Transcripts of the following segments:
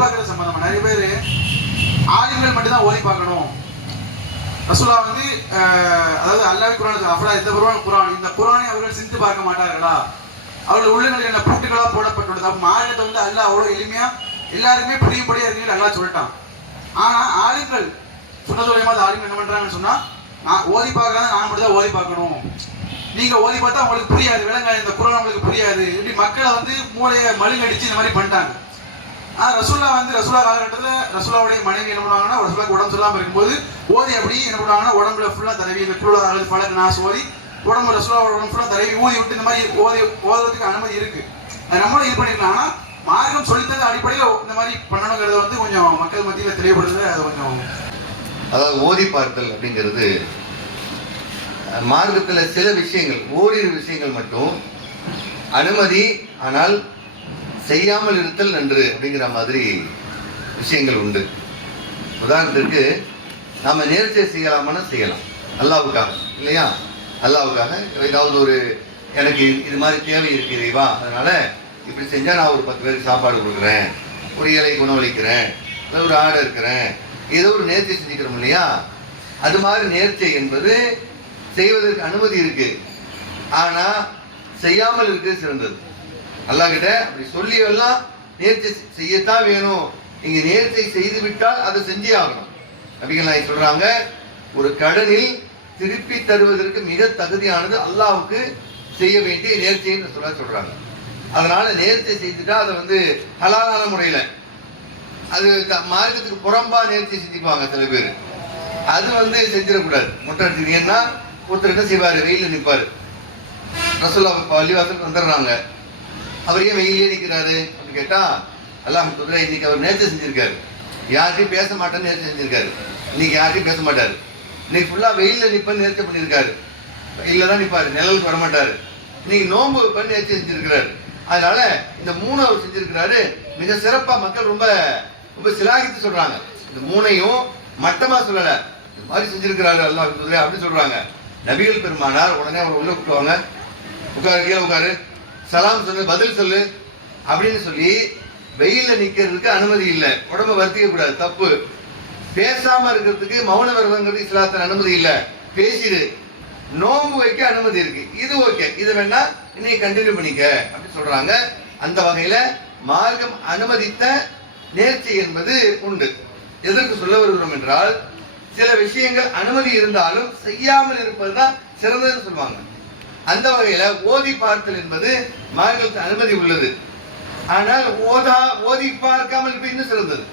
பார்க்கறது சம்பந்தமா நிறைய பேர் ஆலிம்கள் மட்டும்தான் ஓதி பார்க்கணும். ரசூலா வந்து அதாவது அல்லாஹ் குர்ஆன் அஃபலா இந்த குர்ஆன் இந்த குர்ஆனை அவர்கள் சிந்தித்து பார்க்க மாட்டார்களா, அவர்கள் உள்ளங்களில் என்ன பூட்டுகளா போடப்பட்டுள்ளது. அப்போ மார்க்கத்தை வந்து அல்லாஹ் அவ்வளோ எளிமையா எல்லாருக்குமே புரியும்படியா இருக்குன்னு அல்லாஹ் சொல்லிட்டான். ஆனா ஆலிம்கள் சுன்னத்துல் ஆலிம்கள் என்ன பண்றாங்கன்னு சொன்னா, நான் ஓதி பார்க்கறத நான் மட்டும் தான் ஓதி பார்க்கணும், நீங்க ஓதி பார்த்தா உங்களுக்கு புரியாது, விளங்காது, இந்த குர்ஆன் உங்களுக்கு புரியாது, இப்படி மக்களை வந்து மூளையை மழுங்கடிச்சு இந்த மாதிரி பண்ணிட்டாங்க. ரசூல்லா வந்து ரசூலா காலகட்டத்தில் ரசூலாவுடைய மனைவி என்ன பண்ணுவாங்கன்னா, ரசூலாவுக்கு உடம்பு சொல்லாமல் இருக்கும்போது ஓதி அப்படி என்ன பண்ணுவாங்கன்னா, உடம்புல ஃபுல்லாக தடவி இந்த குழுவா அல்லது பழக்கு நாசு ஓதி உடம்பு ரசூலாவோட உடம்பு ஃபுல்லாக தடவி ஊதி விட்டு இந்த மாதிரி ஓதுறதுக்கு அனுமதி இருக்கு. அது நம்மளும் இது பண்ணிக்கலாம். ஆனால் மார்க்கம் சொல்லித்தந்த அடிப்படையில் இந்த மாதிரி பண்ணணுங்கிறத வந்து கொஞ்சம் மக்கள் மத்தியில் தெளிவுபடுறது. அது கொஞ்சம் அதாவது ஓதி பார்த்தல் அப்படிங்கிறது மார்க்கத்தில் சில விஷயங்கள், ஓரிரு விஷயங்கள் மட்டும் அனுமதி, ஆனால் செய்யாமல் இருத்தல் நன்று அப்படிங்கிற மாதிரி விஷயங்கள் உண்டு. உதாரணத்திற்கு நம்ம நேர்ச்சை செய்யலாமான்னு செய்யலாம், அல்லாவுக்காக இல்லையா, அல்லாவுக்காக ஏதாவது ஒரு எனக்கு இது மாதிரி தேவை இருக்கு இறைவா, அதனால இப்படி செஞ்சால் நான் ஒரு 10 பேருக்கு சாப்பாடு கொடுக்குறேன், ஒரு ஏழைக்கு உணவளிக்கிறேன், இல்லை ஒரு ஆடை இருக்கிறேன், ஏதோ ஒரு நேர்ச்சை செஞ்சுக்கிறோம் இல்லையா. அது மாதிரி நேர்ச்சை என்பது செய்வதற்கு அனுமதி இருக்கு, ஆனால் செய்யாமல் இருக்கிறது சிறந்தது. அல்லாஹ் கிட்ட அப்படி சொல்லி எல்லாம் நேர்ச்சை செய்யத்தான் வேணும், நீங்க நேர்ச்சை செய்து விட்டால் அதை செஞ்சே ஆகணும். நபிகள் நாயகம் சொல்றாங்க, ஒரு கடனில் திருப்பி தருவதற்கு மிக தகுதியானது அல்லாஹ்வுக்கு செய்ய வேண்டிய நேர்ச்சைன்னு சொல்றாங்க. அதனால நேர்ச்சை செய்துட்டா அதை வந்து ஹலாலான முறையில், அது மார்க்கத்துக்கு புறம்பா நேர்ச்சை செஞ்சுக்குவாங்க சில பேர், அது வந்து செஞ்சிடக்கூடாது. முட்டை அடிச்சிருக்கீங்கன்னா ஒருத்தர் என்ன செய்வார், வெயிலில் நிற்பார், ரசூலுல்லாஹ் பள்ளிவாசல் வந்துடுறாங்க, அவர் ஏன் வெயிலே நிற்கிறாரு அப்படின்னு கேட்டால், அல்லாஹ் குதிரை இன்னைக்கு அவர் நேர்ச்சை செஞ்சிருக்காரு, யார்கிட்டையும் பேச மாட்டேன்னு நேர்ச்சை செஞ்சிருக்காரு, இன்னைக்கு யார்கிட்டையும் பேச மாட்டார், இன்னைக்கு ஃபுல்லாக வெயிலில் நிற்பன்னு நேர்ச்சை பண்ணியிருக்காரு, வெயிலில் தான் நிற்பார், நிழலுக்கு வரமாட்டார், இன்னைக்கு நோன்பு வைப்பன்னு நேர்ச்சை செஞ்சிருக்கிறாரு. அதனால இந்த 3 அவர் செஞ்சிருக்கிறாரு, மிக சிறப்பாக மக்கள் ரொம்ப ரொம்ப சிலாகித்து சொல்றாங்க. இந்த 3ஐயும் மட்டமாக சொல்லலை, இந்த மாதிரி செஞ்சிருக்கிறாரு அல்லாஹ் குதிரை அப்படின்னு சொல்றாங்க. நபிகள் பெருமானார் உடனே அவர் உள்ள கூப்பிடுவாங்க, உட்காரு, கீழே உட்காரு, சலாம் சொல்லு, பதில் சொல்லு அப்படின்னு சொல்லி, வெயில்ல நிக்கிறதுக்கு அனுமதி இல்லை, உடம்ப வருத்திக்க கூடாது, தப்பு. பேசாம இருக்கிறதுக்கு மௌன விரதங்கிறது இஸ்லாத்தின் அனுமதி இல்லை, பேசிடு. நோன்பு வைக்க அனுமதி இருக்கு, இது ஓகே, இதை வேணா இன்னைக்கு கண்டினியூ பண்ணிக்க அப்படின்னு சொல்றாங்க. அந்த வகையில மார்க்கம் அனுமதித்த நேர்ச்சை என்பது உண்டு. எதற்கு சொல்ல வருகிறோம் என்றால், சில விஷயங்கள் அனுமதி இருந்தாலும் செய்யாமல் இருப்பதுதான் சிறந்ததுன்னு சொல்லுவாங்க. அந்த வகையில ஓதி பார்த்தல் என்பது மார்க்கத்தில் அனுமதி உள்ளது. ஆனால் ஓதி பார்க்காமல் இருப்பது இன்னும் சிறந்தது.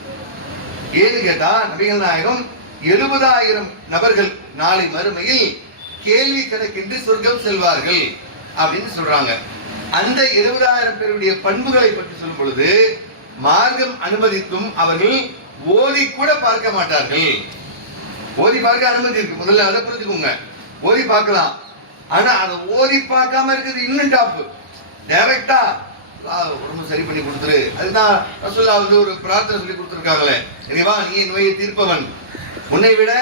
ஏன்னு கேட்டா, நபிகள் நாயகம் 70,000 நபர்கள் நாளை மறுமையில் கேள்வி கணக்கின்றி சொர்க்கம் செல்வார்கள் அப்படின்னு சொல்றாங்க. அந்த 70,000 பேருடைய பண்புகளை பற்றி சொல்லும் பொழுது, மார்க்கம் அனுமதித்தும் அவர்கள் ஓதி கூட பார்க்க மாட்டார்கள். ஓதி பார்க்க அனுமதி இருக்கு, முதல்ல அதை புரிஞ்சுக்கோங்க. ஓதி பார்க்கலாம், ஆனா அதை ஓதி பார்க்காம இருக்கிறது இன்னும் டாப்பு. டைரக்டா உடம்பு சரி பண்ணி கொடுத்துரு, அதுதான் ரசூலுல்லாஹ் வந்து ஒரு பிரார்த்தனை சொல்லி கொடுத்துருக்காங்களே, இறைவா நீ நோயை தீர்ப்பவன், உன்னை விட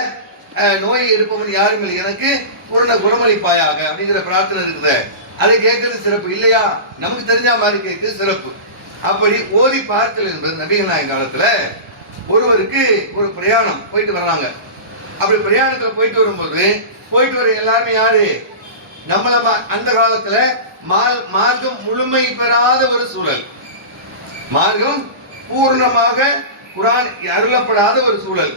நோயை எடுப்பவன் யாரும் இல்லை, எனக்கு பூரண குணமளிப்பாயாக அப்படிங்கிற பிரார்த்தனை இருக்குது. அதை கேட்கறது சிறப்பு இல்லையா, நமக்கு தெரிஞ்ச மாதிரி கேட்கறது சிறப்பு. அப்படி ஓதி பார்த்தல் என்பது நபிகள் நாயகம் காலத்துல ஒருவருக்கு ஒரு பிரயாணம் போயிட்டு வர்றாங்க. அப்படி பிரயாணத்துல போயிட்டு வரும்போது, போயிட்டு வர எல்லாருமே யாரு, நம்மள அந்த காலத்துல மார்க்கம் முழுமை பெறாத ஒரு சூழல், மார்க்கம் பூர்ணமாக குர்ஆன் அருளப்படாத ஒரு சூழல்,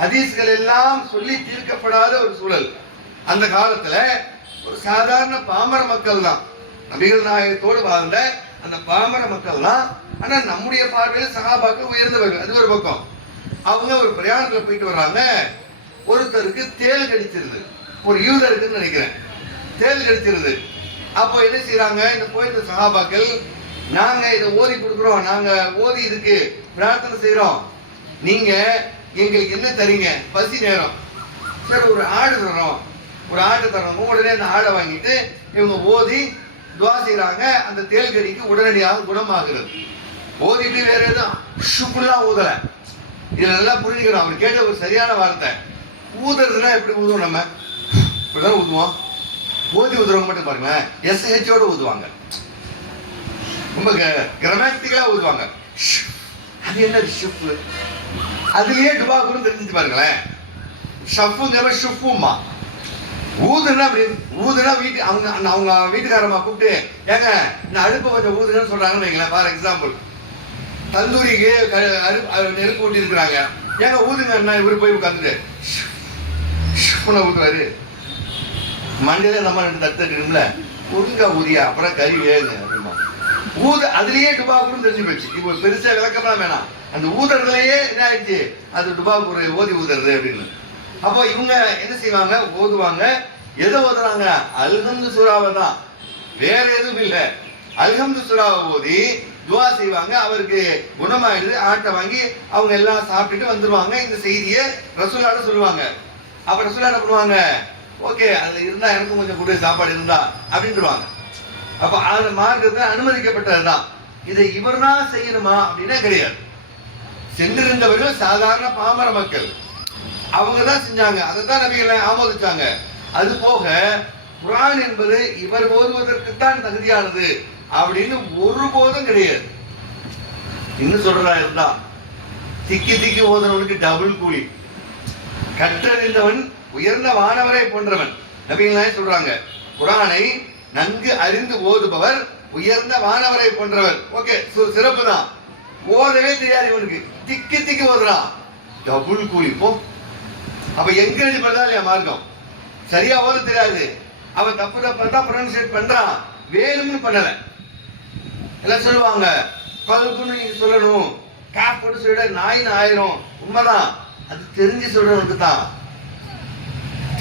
ஹதீஸ்கள் எல்லாம் சொல்லி தீர்க்கப்படாத ஒரு சூழல். அந்த காலத்துல ஒரு சாதாரண பாமர மக்கள் தான், நபிகள் நாயகத்தோடு வாழ்ந்த அந்த பாமர மக்கள் தான். ஆனா நம்முடைய பார்வையில் சஹாபாக்கள் உயர்ந்தவர்கள், அது ஒரு பக்கம். அவங்க ஒரு பிரயாணத்துல போயிட்டு வர்றாங்க. ஒருத்தருக்கு தேள் கடிச்சிருது, ஒரு யூதருக்குன்னு நினைக்கிறேன், தேள் கடிச்சிருது. அப்போ என்ன செய்யறாங்க, இந்த போயிருந்த சஹாபாக்கள், நாங்க இதை ஓதி கொடுக்குறோம், நாங்க ஓதி இதுக்கு பிரார்த்தனை செய்யறோம், நீங்க எங்களுக்கு என்ன தரீங்க, பசி நேரம், சரி ஒரு ஆடு தரோம், ஒரு ஆட்டை தரோம். உடனே அந்த ஆடை வாங்கிட்டு இவங்க ஓதி துவா செய்யறாங்க. அந்த தேள் கடிக்கு உடனடியாக குணமாகிறது. ஓதிட்டு வேற எதுவும் ஷுக்குலாம் ஊதலை. இதை நல்லா புரிஞ்சுக்கணும். அவர் கேட்ட ஒரு சரியான வார்த்தை, ஊதுறதுனா எப்படி ஊதுவோம், நம்ம இப்படிதான் ஊதுவோம். ஓதி ஊதுறவங்க மட்டும் பாருங்க, எஸ்ஹெச்சோட ஊதுவாங்க, ரொம்ப கிராமட்டிக்கலா ஊதுவாங்க. அது என்ன ஷிஃப்? அதுலயே டுபா கூட தெரிஞ்சு பாருங்களேன். ஷஃப்புங்கிற ஷிஃப்புமா ஊதுனா அப்படி ஊதுனா வீட்டு அவங்க வீட்டுக்காரமா கூப்பிட்டு ஏங்க இந்த அடுப்பை கொஞ்சம் ஊதுன்னு சொல்றாங்கன்னு வைங்களேன். ஃபார் எக்ஸாம்பிள் தந்தூரிக்கு நெருப்பு ஊட்டி இருக்கிறாங்க. ஏங்க ஊதுங்க என்ன? இவரு போய் உட்காந்துட்டு ஊத்துவாரு. மண்டையில நம்ம 2 தட்டு தட்டுல ஒழுங்கா ஊதியா அப்புறம் கறி வேகுங்க அப்படிமா ஊது. அதுலயே டுபா கூட தெரிஞ்சு போச்சு. இப்போ பெருசா விளக்கம்லாம் வேணாம். அந்த ஊதுறதுலயே என்ன ஆயிடுச்சு? அது டுபா ஓதி ஊதுறது அப்படின்னு. அப்போ இவங்க என்ன செய்வாங்க? ஓதுவாங்க. எதை ஓதுறாங்க? அல்ஹம்து சூராவை தான், வேற எதுவும் இல்லை. அல்ஹம்து சூராவை ஓதி துவா செய்வாங்க. அவருக்கு குணமாயிடுது. ஆட்டை வாங்கி அவங்க எல்லாம் சாப்பிட்டுட்டு வந்துருவாங்க. இந்த செய்தியை ரசூலாட்ட சொல்லுவாங்க. அப்ப ரசூலா என்ன பண்ணுவாங்க? ஓகே, அதுல இருந்தா எனக்கும் கொஞ்சம் கூட சாப்பாடு இருந்தா அப்படின்ட்டுருவாங்க. அப்ப அந்த மார்க்கத்தை அனுமதிக்கப்பட்டதுதான். இதை இவர் தான் செய்யணுமா அப்படின்னா கிடையாது. சென்றிருந்தவர்கள் சாதாரண பாமர மக்கள், அவங்க தான் செஞ்சாங்க. அதை தான் நபிகளை ஆமோதிச்சாங்க. அது போக குர்ஆன் என்பது இவர் ஓதுவதற்குத்தான் தகுதியானது அப்படின்னு ஒருபோதும் கிடையாது. இன்னும் சொல்றதா இருந்தா திக்கி திக்கி ஓதுனவனுக்கு டபுள் கூலி. கற்றறிந்தவன் உயர்ந்த வானவரை போன்றவன். நபிகளாய் சொல்றாங்க, குர்ஆனை நன்கு அறிந்து ஓதுபவர் உயர்ந்த வானவரை போன்றவர். ஓகே, சிறப்பு தான். ஓதவே தெரியாது இவனுக்கு, திக்கி திக்கி ஓதுறான், டபுள் கூலி போ. அப்ப எங்க எழுதிப்பதா இல்லையா மார்க்கம்? சரியா ஓத தெரியாது, அவன் தப்பு தப்பா ப்ரொனன்சியேட் பண்றான், வேணும்னு பண்ணல. எல்லாம் சொல்லுவாங்க கல்புன்னு நீங்க சொல்லணும், கேப் போட்டு சொல்லிட நாயின்னு ஆயிரும். உண்மைதான், அது தெரிஞ்சு சொல்றவனுக்கு தான்,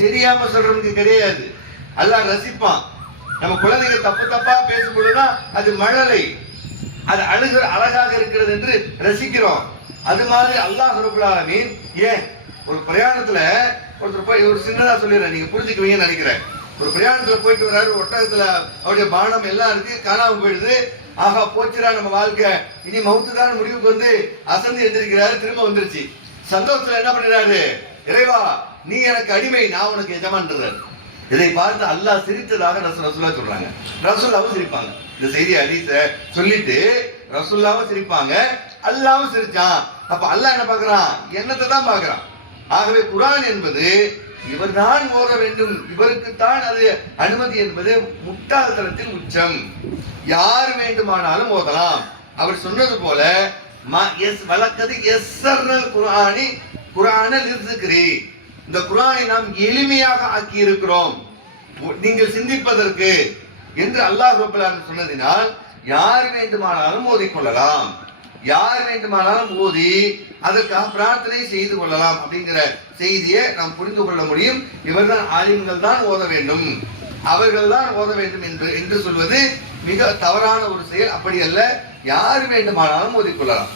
தெரியாம சொல்றவனுக்கு கிடையாது. அல்லாஹ் ரசிப்பான். நம்ம குழந்தைங்க தப்பு தப்பா பேசும்போதுதான் அது மழலை, அது அழகாக இருக்கிறது என்று ரசிக்கிறோம். அது மாதிரி அல்லாஹ் ரப்பல் ஆலமீன் ஏன் ஒரு பிரயாணத்துல ஒருத்தர் போய் ஒரு சின்னதா சொல்லிடுறேன், நீங்க புரிஞ்சுக்குவீங்கன்னு நினைக்கிறேன். ஒரு பிரயாணத்துல போயிட்டு வர்றாரு, ஒட்டகத்துல அவருடைய பானம் எல்லாம் இருக்கு, காணாம போயிடுது. ஆகா போச்சுரா நம்ம வாழ்க்கை, இனி மவுத்து தான் முடிவுக்கு வந்து அசந்து எந்திரிக்கிறாரு. திரும்ப வந்துருச்சு. சந்தோஷத்துல என்ன பண்ணிடுறாரு? இறைவா நீ எனக்கு அடிமை, நான் உனக்கு எஜமான்றாரு. இதை பார்த்து அல்லாஹ் சிரித்ததாக ரசூலா சொல்றாங்க. ரசூலாவும் சிரிப்பாங்க. இந்த செய்தி ஹதீஸ சொல்லிட்டு ரசூலாவும் சிரிப்பாங்க, அல்லாவும் சிரிச்சான். அப்ப அல்லாஹ் என்ன பார்க்கறான்? என்னத்தை தான் பார்க்கறான். ஆகவே குர்ஆன் என்பது இவர்தான் ஓத வேண்டும், இவருக்குத்தான் அது அனுமதி என்பது முட்டாள்தனத்தின் உச்சம். யார் வேண்டுமானாலும் ஓதலாம். அவர் சொன்னது போல வலக்கது யஸ்ஸர்னல் குர்ஆனி குர்ஆனல் லிஸ்ஸிக்ரி, இந்த குர்ஆனை நாம் எளிமையாக ஆக்கி இருக்கிறோம் நீங்கள் சிந்திப்பதற்கு என்று அல்லாஹ் ரப்பல் ஆலமீன் சொன்னதினால் யார் வேண்டுமானாலும் ஓதிக்கொள்ளலாம், யார் வேண்டுமானாலும் ஓதி அதற்காக பிரார்த்தனை செய்து கொள்ளலாம் அப்படிங்கிற செய்தியை நாம் புரிந்து கொள்ள முடியும். இவர்தான் ஆலிம்கள் தான் ஓத வேண்டும், அவர்கள் தான் ஓத வேண்டும் என்று சொல்வது மிக தவறான ஒரு செயல். அப்படி அல்ல, யார் வேண்டுமானாலும் ஓதிக்கொள்ளலாம்.